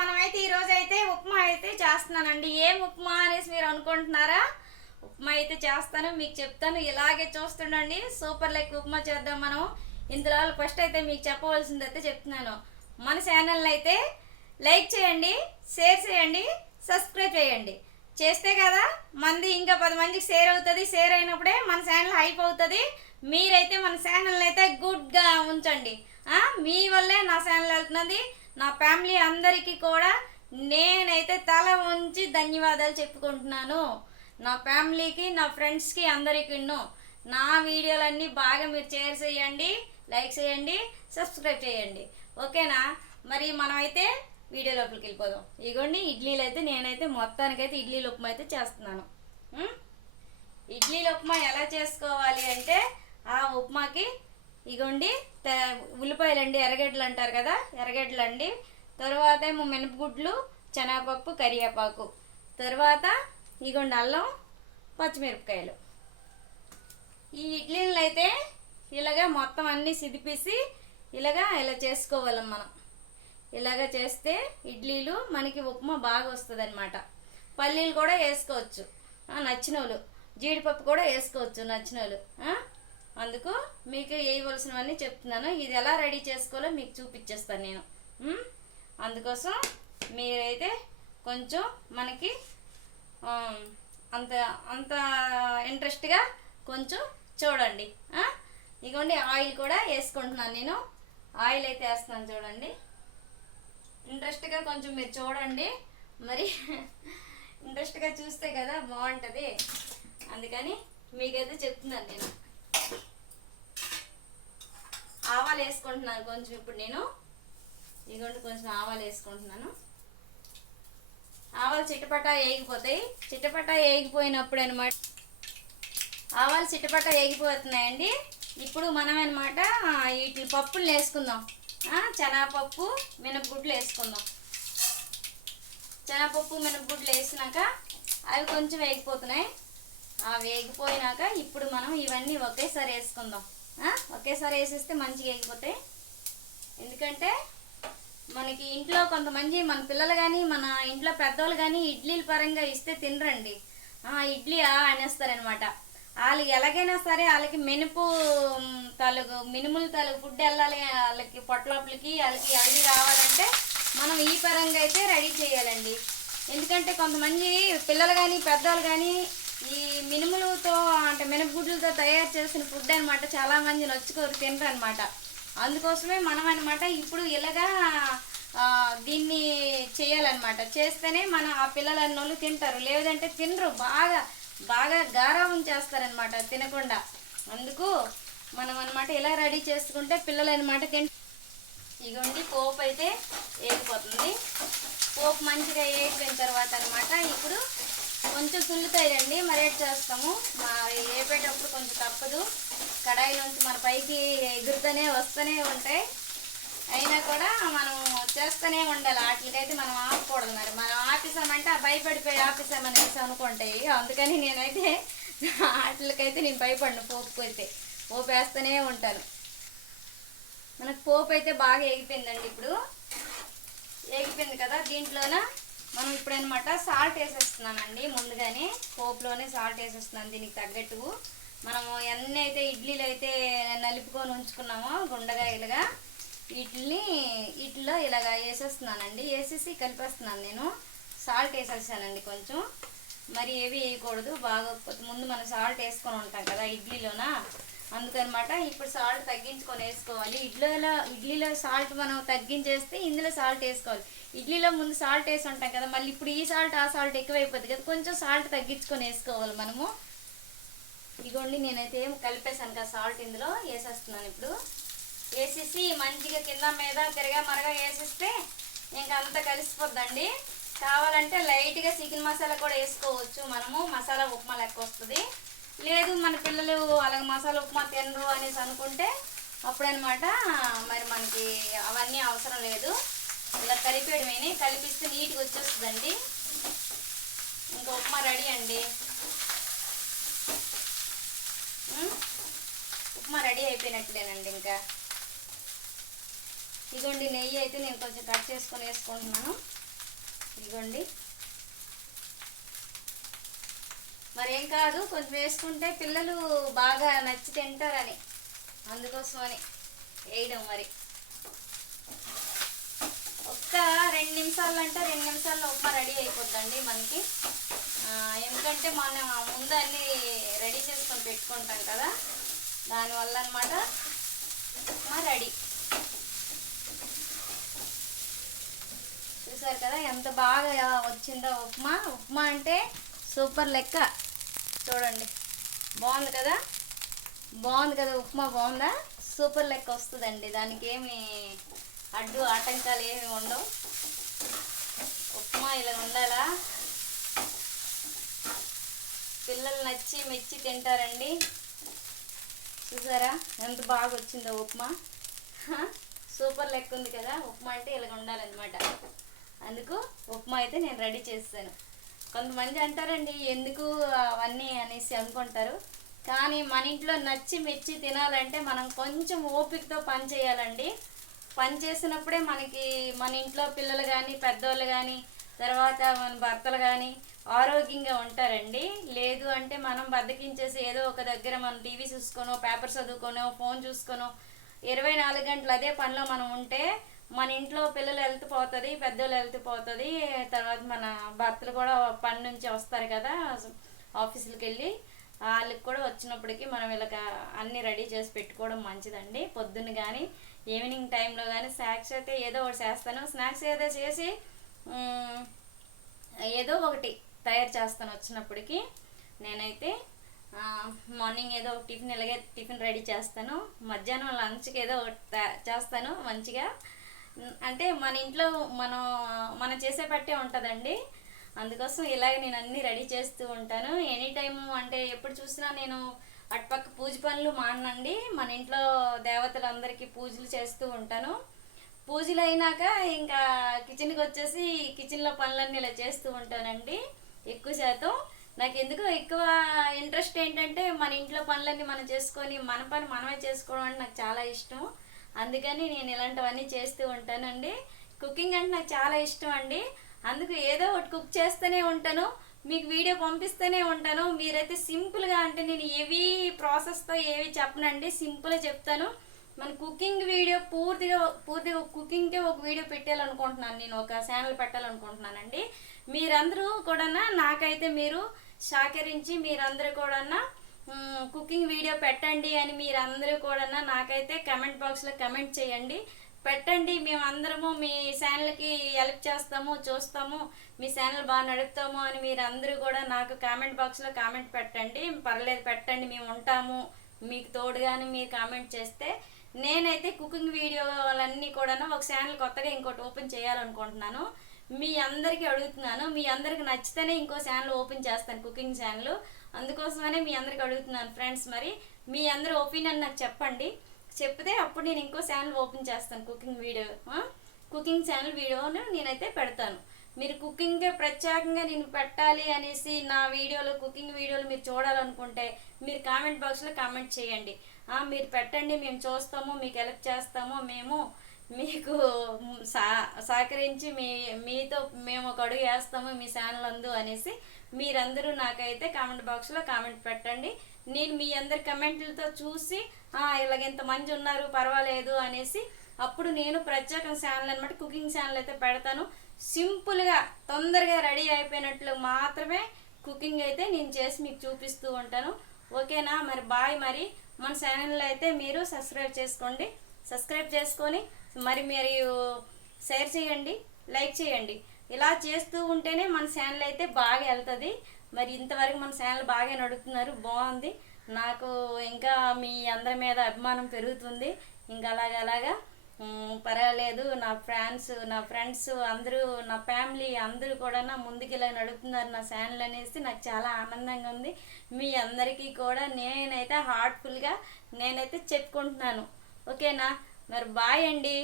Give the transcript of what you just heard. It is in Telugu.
మనమైతే ఈరోజు అయితే ఉప్మా అయితే చేస్తున్నానండి. ఏం ఉప్మా అనేసి మీరు అనుకుంటున్నారా? ఉప్మా అయితే చేస్తాను మీకు చెప్తాను. ఇలాగే చూస్తుండండి. సూపర్ లైక్ ఉప్మా చేద్దాం మనం. ఇందులో ఫస్ట్ అయితే మీకు చెప్పవలసింది అయితే చెప్తున్నాను. మన ఛానల్ని అయితే లైక్ చేయండి షేర్ చేయండి సబ్స్క్రైబ్ చేయండి. చేస్తే కదా మంది ఇంకా పది మందికి షేర్ అవుతుంది. షేర్ అయినప్పుడే మన ఛానల్ హైప్ అవుతుంది. మీరైతే మన ఛానల్ని అయితే గుడ్గా ఉంచండి. మీ వల్లే నా ఛానల్ వెళ్తున్నది. నా ఫ్యామిలీ అందరికీ కూడా నేనైతే తల ఉంచి ధన్యవాదాలు చెప్పుకుంటున్నాను. నా ఫ్యామిలీకి నా ఫ్రెండ్స్కి అందరికీ నా. వీడియోలన్నీ బాగా మీరు షేర్ చేయండి లైక్ చేయండి సబ్స్క్రైబ్ చేయండి. ఓకేనా? మరి మనమైతే వీడియో లోపలికి వెళ్ళిపోదాం. ఇగోండి ఇడ్లీలు అయితే నేనైతే మొత్తానికైతే ఇడ్లీలు ఉప్మా అయితే చేస్తున్నాను. ఉం? ఇడ్లీల ఉప్మా ఎలా చేసుకోవాలి అంటే ఆ ఉప్మాకి ఇగోండి త- ఉల్లిపాయలండి ఎర్రగడ్డలు అంటారు కదా ఎర్రగడ్డలు అండి తర్వాత ఏమో మినపగుడ్లు శనగపప్పు కరివేపాకు. తర్వాత ఇగోండి అల్లం పచ్చిమిరపకాయలు. ఈ ఇడ్లీలు అయితే ఇలాగా మొత్తం అన్నీ సిదిపేసి ఇలాగా ఇలా చేసుకోవాలి మనం. ఇలాగ చేస్తే ఇడ్లీలు మనకి ఉప్మా బాగా వస్తుంది అనమాట పల్లీలు కూడా వేసుకోవచ్చు. నచ్చిన వాళ్ళు జీడిపప్పు కూడా వేసుకోవచ్చు నచ్చిన వాళ్ళు అందుకు మీకు వేయవలసినవన్నీ చెప్తున్నాను. ఇది ఎలా రెడీ చేసుకోవాలో మీకు చూపించేస్తాను నేను. అందుకోసం మీరైతే కొంచెం మనకి అంత అంత ఇంట్రెస్ట్గా కొంచెం చూడండి. ఇదిగోండి ఇగోండి ఆయిల్ కూడా వేసుకుంటున్నాను నేను. ఆయిల్ అయితే వేస్తున్నాను చూడండి. ఇంట్రెస్ట్గా కొంచెం మీరు చూడండి. మరి ఇంట్రెస్ట్గా చూస్తే కదా బాగుంటుంది. అందుకని మీకైతే చెప్తున్నాను నేను. ఆవాలు వేసుకుంటున్నాను కొంచెం ఇప్పుడు నేను ఇదిగోండి కొంచెం ఆవాలు వేసుకుంటున్నాను ఆవాలు చిట్టపట వేగిపోతాయి చిట్టపట వేగిపోయినప్పుడు అనమాట ఆవాలు చిట్టపట వేగిపోతున్నాయండి ఇప్పుడు మనం అనమాట వీటి పప్పులు వేసుకుందాం. శనగపప్పు మినపగుడ్లు వేసుకుందాం. శనగపప్పు మినపగుడ్లు వేసినాక అవి కొంచెం వేగిపోతున్నాయి. ఆ వేగిపోయినాక ఇప్పుడు మనం ఇవన్నీ ఒకేసారి వేసుకుందాం. ఒకేసారి వేసేస్తే మంచిగా వేగిపోతాయి ఎందుకంటే మనకి ఇంట్లో కొంతమంది మన పిల్లలు కానీ మన ఇంట్లో పెద్దవాళ్ళు కానీ ఇడ్లీల పరంగా ఇస్తే తినరండి. ఇడ్లీ అనేస్తారనమాట. వాళ్ళకి ఎలాగైనా సరే వాళ్ళకి మెనుపు మ్, తాలూకు మినుములు తాలూకు ఫుడ్ వెళ్ళాలి వాళ్ళకి పొట్లోపలికి వాళ్ళకి అవి రావాలంటే మనం ఈ పరంగా అయితే రెడీ చేయాలండి. ఎందుకంటే కొంతమంది పిల్లలు కానీ పెద్దవాళ్ళు కానీ ఈ మినుములతో అంటే మినపగుడ్లతో తయారు చేసిన ఫుడ్ అనమాట చాలామంది నచ్చుకోరు తినరు అనమాట అందుకోసమే మనం అనమాట ఇప్పుడు ఇలాగా దీన్ని చేయాలన్నమాట. చేస్తేనే మన ఆ పిల్లలు అన్నోళ్ళు తింటారు. లేదంటే తినరు. బాగా బాగా గారావం చేస్తారనమాట తినకుండా. అందుకు మనం అనమాట ఇలా రెడీ చేసుకుంటే పిల్లలు అనమాట తింట ఇగోండి పోపు అయితే వేగిపోతుంది పోపు మంచిగా వేగిపోయిన తర్వాత అనమాట ఇప్పుడు కొంచెం తుల్లుతాయండి మరేట్ చేస్తాము. మా వేపేటప్పుడు కొంచెం తప్పదు. కడాయి నుంచి మన పైకి ఎగురుతూనే వస్తూనే ఉంటాయి. అయినా కూడా మనం చేస్తూనే ఉండాలి. వాటికైతే మనం ఆపకూడదు మరి. మనం ఆపేసామంటే ఆ భయపడిపోయి ఆపేసామనేసి అనుకుంటాయి. అందుకని నేనైతే వాటికైతే నేను భయపడను. పోపుకు అయితే పోపు వేస్తూనే ఉంటాను. మనకు పోపు అయితే బాగా ఎగిపోయిందండి ఇప్పుడు. ఎగిపోయింది కదా దీంట్లోన? మనం ఇప్పుడు అనమాట సాల్ట్ వేసేస్తున్నానండి ముందుగానే పోపులోనే సాల్ట్ వేసేస్తున్నాను దీనికి తగ్గట్టు మనము ఎన్ని అయితే ఇడ్లీలు అయితే నలుపుకొని ఉంచుకున్నామో గుండగాయలుగా వీటిని వీటిలో ఇలాగ వేసేస్తున్నానండి. వేసేసి కలిపేస్తున్నాను నేను. సాల్ట్ వేసేసానండి కొంచెం. మరి ఏవి వేయకూడదు. బాగా ముందు మనం సాల్ట్ వేసుకొని ఉంటాం కదా ఇడ్లీలోన? అందుకనమాట ఇప్పుడు సాల్ట్ తగ్గించుకొని వేసుకోవాలి. ఇడ్లీలో ఇడ్లీలో సాల్ట్ మనం తగ్గించేస్తే ఇందులో సాల్ట్ వేసుకోవాలి. ఇడ్లీలో ముందు సాల్ట్ వేసి ఉంటాం కదా మళ్ళీ ఇప్పుడు ఈ సాల్ట్ ఆ సాల్ట్ ఎక్కువైపోద్ది కదా కొంచెం సాల్ట్ తగ్గించుకొని వేసుకోవాలి మనము. ఇదిగోండి నేనైతే ఏం కలిపేసాను కదా సాల్ట్ ఇందులో వేసేస్తున్నాను ఇప్పుడు. వేసేసి మంచిగా కింద మీద తిరగా మరగా వేసేస్తే ఇంకా అంతా కలిసిపోద్దండి. కావాలంటే లైట్గా చికెన్ మసాలా కూడా వేసుకోవచ్చు మనము మసాలా ఉప్మా లెక్క వస్తుంది. లేదు మన పిల్లలు అలాగే మసాలా ఉప్మా తినరు అనేసి అనుకుంటే అప్పుడనమాట మరి మనకి అవన్నీ అవసరం లేదు. ఇలా కలిపేయడమేని కలిపిస్తే నీట్గా వచ్చేస్తుందండి. ఇంకా ఉప్మా రెడీ అండి. ఉప్మా రెడీ అయిపోయినట్లేనండి ఇంకా. ఇదిగోండి నెయ్యి అయితే నేను కొంచెం కట్ చేసుకొని వేసుకుంటున్నాను. ఇదిగోండి మరేం కాదు కొంచెం వేసుకుంటే పిల్లలు బాగా నచ్చి తింటారని. అందుకోసమని వేయడం మరి. ఒక్క రెండు నిమిషాలు అంటే రెండు నిమిషాల్లో ఉప్మా రెడీ అయిపోద్దండి మనకి. ఎందుకంటే మనం ముందు అన్ని రెడీ చేసుకొని పెట్టుకుంటాం కదా. దానివల్ల అనమాట ఉప్మా రెడీ. చూసారు కదా ఎంత బాగా వచ్చిందో ఉప్మా. ఉప్మా అంటే సూపర్ లెక్క. చూడండి. బాగుంది కదా? బాగుంది కదా? ఉప్మా బాగుందా? సూపర్ లెక్క వస్తుందండి. దానికి ఏమి అడ్డు ఆటంకాలు ఏమి ఉండవు. ఉప్మా ఇలా ఉండాలా? పిల్లలు నచ్చి మెచ్చి తింటారండి. చూసారా? ఎంత బాగా వచ్చిందో ఉప్మా సూపర్ లెక్క ఉంది కదా? ఉప్మా అంటే ఇలాగ ఉండాలన్నమాట. అందుకు ఉప్మా అయితే నేను రెడీ చేస్తాను. కొంతమంది అంటారండి ఎందుకు అవన్నీ అనేసి అనుకుంటారు. కానీ మన ఇంట్లో నచ్చి మెచ్చి తినాలంటే మనం కొంచెం ఓపికతో పని చేయాలండి. పని చేసినప్పుడే మనకి మన ఇంట్లో పిల్లలు కానీ పెద్దోళ్ళు కానీ తర్వాత మన భర్తలు కానీ ఆరోగ్యంగా ఉంటారండి. లేదు అంటే మనం బద్దకించేసి ఏదో ఒక దగ్గర మనం టీవీ చూసుకోనో పేపర్ చదువుకోనో ఫోన్ చూసుకోనో ఇరవై నాలుగు గంటలు అదే పనిలో మనం ఉంటే మన ఇంట్లో పిల్లలు హెల్త్ పోతుంది పెద్దోళ్ళు హెల్త్ పోతుంది తర్వాత మన భర్తలు కూడా పని నుంచి వస్తారు కదా ఆఫీసులకు వెళ్ళి వాళ్ళకి కూడా వచ్చినప్పటికీ మనం వీళ్ళకి అన్ని రెడీ చేసి పెట్టుకోవడం మంచిదండి. పొద్దున్న కానీ ఈవినింగ్ టైంలో కానీ స్నాక్స్ అయితే ఏదో ఒకటి చేస్తాను. స్నాక్స్ ఏదో చేసి ఏదో ఒకటి తయారు చేస్తాను వచ్చినప్పటికీ నేనైతే మార్నింగ్ ఏదో ఒక టిఫిన్ ఇలాగే టిఫిన్ రెడీ చేస్తాను. మధ్యాహ్నం లంచ్కి ఏదో ఒకటి చేస్తాను మంచిగా. అంటే మన ఇంట్లో మనం మనం చేసే పట్టే ఉంటుందండి. అందుకోసం ఇలాగ నేను అన్ని రెడీ చేస్తూ ఉంటాను. ఎనీ టైం అంటే ఎప్పుడు చూసినా నేను అటుపక్క పూజ పనులు మానండి. మన ఇంట్లో దేవతలందరికీ పూజలు చేస్తూ ఉంటాను. పూజలు అయినాక ఇంకా కిచెన్కి వచ్చేసి కిచెన్లో పనులన్నీ ఇలా చేస్తూ ఉంటానండి. ఎక్కువ శాతం. నాకు ఎందుకు ఎక్కువ ఇంట్రెస్ట్ ఏంటంటే మన ఇంట్లో పనులన్నీ మనం చేసుకొని మన పని మనమే చేసుకోవడం అంటే నాకు చాలా ఇష్టం. అందుకని నేను ఇలాంటివన్నీ చేస్తూ ఉంటానండి. కుకింగ్ అంటే నాకు చాలా ఇష్టం అండి. అందుకు ఏదో ఒకటి కుక్ చేస్తూనే ఉంటాను. మీకు వీడియో పంపిస్తూనే ఉంటాను. మీరైతే సింపుల్గా అంటే నేను ఏవి ప్రాసెస్తో ఏవి చెప్పనండి. సింపుల్గా చెప్తాను. మన కుకింగ్ వీడియో పూర్తిగా పూర్తిగా కుకింగ్కే ఒక వీడియో పెట్టాలనుకుంటున్నాను నేను ఒక ఛానల్ పెట్టాలనుకుంటున్నానండి. మీరందరూ కూడా నాకైతే మీరు సహకరించి మీరందరూ కూడా కుకింగ్ వీడియో పెట్టండి అని మీరందరూ కూడా నాకైతే కమెంట్ బాక్స్లో కమెంట్ చేయండి. పెట్టండి మేమందరము మీ ఛానల్కి హెల్ప్ చేస్తాము చూస్తాము మీ ఛానల్ బాగా నడుపుతాము అని మీరందరూ కూడా నాకు కామెంట్ బాక్స్లో కామెంట్ పెట్టండి. పర్లేదు పెట్టండి మేము ఉంటాము. మీకు తోడుగానే మీరు కామెంట్ చేస్తే నేనైతే కుకింగ్ వీడియోలన్నీ కూడా ఒక ఛానల్ కొత్తగా ఇంకోటి ఓపెన్ చేయాలనుకుంటున్నాను. మీ అందరికీ అడుగుతున్నాను. మీ అందరికి నచ్చితేనే ఇంకో ఛానల్ ఓపెన్ చేస్తాను కుకింగ్ ఛానల్ అందుకోసమనే మీ అందరికి అడుగుతున్నాను ఫ్రెండ్స్ మరి మీ అందరి ఒపీనియన్ నాకు చెప్పండి. చెప్తే అప్పుడు నేను ఇంకో ఛానల్ ఓపెన్ చేస్తాను కుకింగ్ వీడియో కుకింగ్ ఛానల్ వీడియోను నేనైతే పెడతాను. మీరు కుకింగ్ ప్రత్యేకంగా నేను పెట్టాలి అనేసి నా వీడియోలు కుకింగ్ వీడియోలు మీరు చూడాలనుకుంటే మీరు కామెంట్ బాక్స్లో కామెంట్ చేయండి. మీరు పెట్టండి మేము చూస్తాము మీకు హెల్ప్ చేస్తాము మేము మీకు సా సహకరించి మీ మీతో మేము ఒక అడుగు వేస్తాము మీ ఛానల్ అందు అనేసి మీరందరూ నాకైతే కామెంట్ బాక్స్లో కామెంట్ పెట్టండి. నేను మీ అందరి కమెంట్లతో చూసి "ఆ, ఇలాగ ఇంతమంది ఉన్నారు పర్వాలేదు అనేసి అప్పుడు నేను ప్రత్యేక ఛానల్ అనమాట కుకింగ్ ఛానల్ అయితే పెడతాను. సింపుల్గా తొందరగా రెడీ అయిపోయినట్లు మాత్రమే కుకింగ్ అయితే నేను చేసి మీకు చూపిస్తూ ఉంటాను. ఓకేనా? మరి బాయ్ మరి. మన ఛానల్లో అయితే మీరు సబ్స్క్రైబ్ చేసుకోండి. సబ్స్క్రైబ్ చేసుకొని మరి మీరు షేర్ చేయండి లైక్ చేయండి. ఇలా చేస్తూ ఉంటేనే మన ఛానల్ అయితే బాగా వెళ్తుంది. మరి ఇంతవరకు మన ఛానల్ బాగా నడుపుతున్నారు బాగుంది. నాకు ఇంకా మీ అందరి మీద అభిమానం పెరుగుతుంది. ఇంకా అలాగలాగా అలాగా. పర్వాలేదు. నా ఫ్రెండ్స్ నా ఫ్రెండ్స్ అందరూ నా ఫ్యామిలీ అందరూ కూడా నా ముందుకు ఇలా నడుపుతున్నారు నా ఛానల్ అనేసి నాకు చాలా ఆనందంగా ఉంది. మీ అందరికీ కూడా నేనైతే హార్ట్ఫుల్గా నేనైతే చెప్పుకుంటున్నాను. ఓకేనా? మరి బాయ్ అండి.